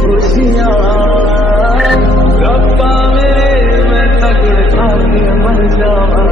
खुशियाँ रब्बा मेरे मैं तगड़ खा के मर जावा